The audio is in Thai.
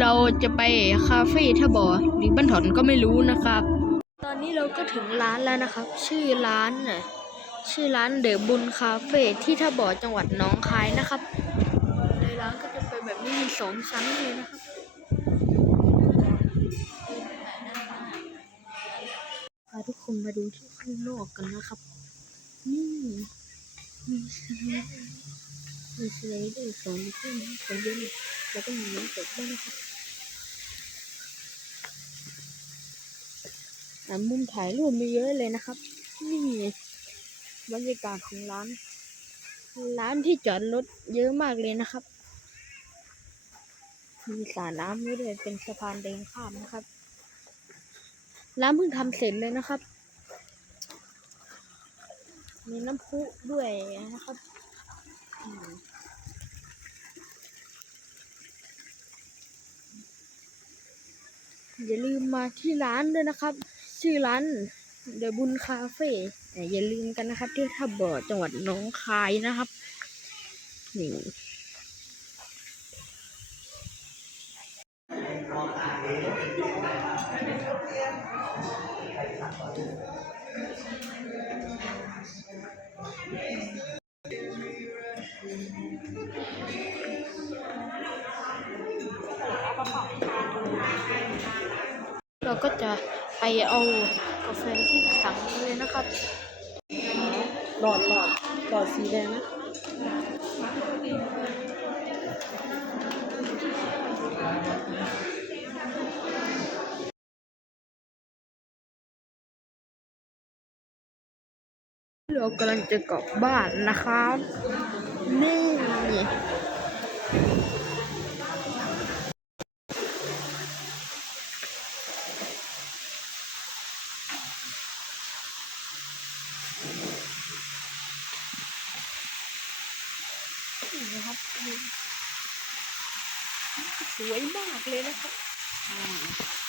เราจะไปคาเฟ่ท่าบ่อหรือบ้านถอนก็ไม่รู้นะครับ ตอนนี้เราก็ถึงร้านแล้วนะครับ ชื่อร้านน่ะชื่อร้านเดอบุญคาเฟ่ที่ท่าบ่อจังหวัดหนองคายนะครับในร้านก็จะเป็นแบบนี้มีสองชั้นเลยนะครับพาทุกคนมาดูที่ข้างนอกกันนะครับ นี่มีสไลด์มีสไลเดอร์สองขึ้นสองเล่น แล้วก็มีน้ำตกด้วยนะครับอ่ามุมถ่ายรูปมีเยอะเลยนะครับ นี่บรรยากาศของร้าน ร้านที่จอดรถเยอะมากเลยนะครับ มีสระน้ำด้วยด้วยเป็นสะพานเดินข้ามนะครับ ร้านเพิ่งทำเสร็จเลยนะครับ มีน้ำพุด้วยนะครับ อย่าลืมมาที่ร้านด้วยนะครับ ชื่อร้านเดอะบุญคาเฟ่อย่าลืมกันนะครับที่ท่าบ่อจังหวัดหน้องคายนะครับนี่ เราก็จะไปเอากาแฟที่สั่งเลยนะครับ หลอดหลอดหลอดสีแดงนะเรากำลังจะกลับบ้านนะครับนี่ นี่นะครับ สวยมากเลยนะครับ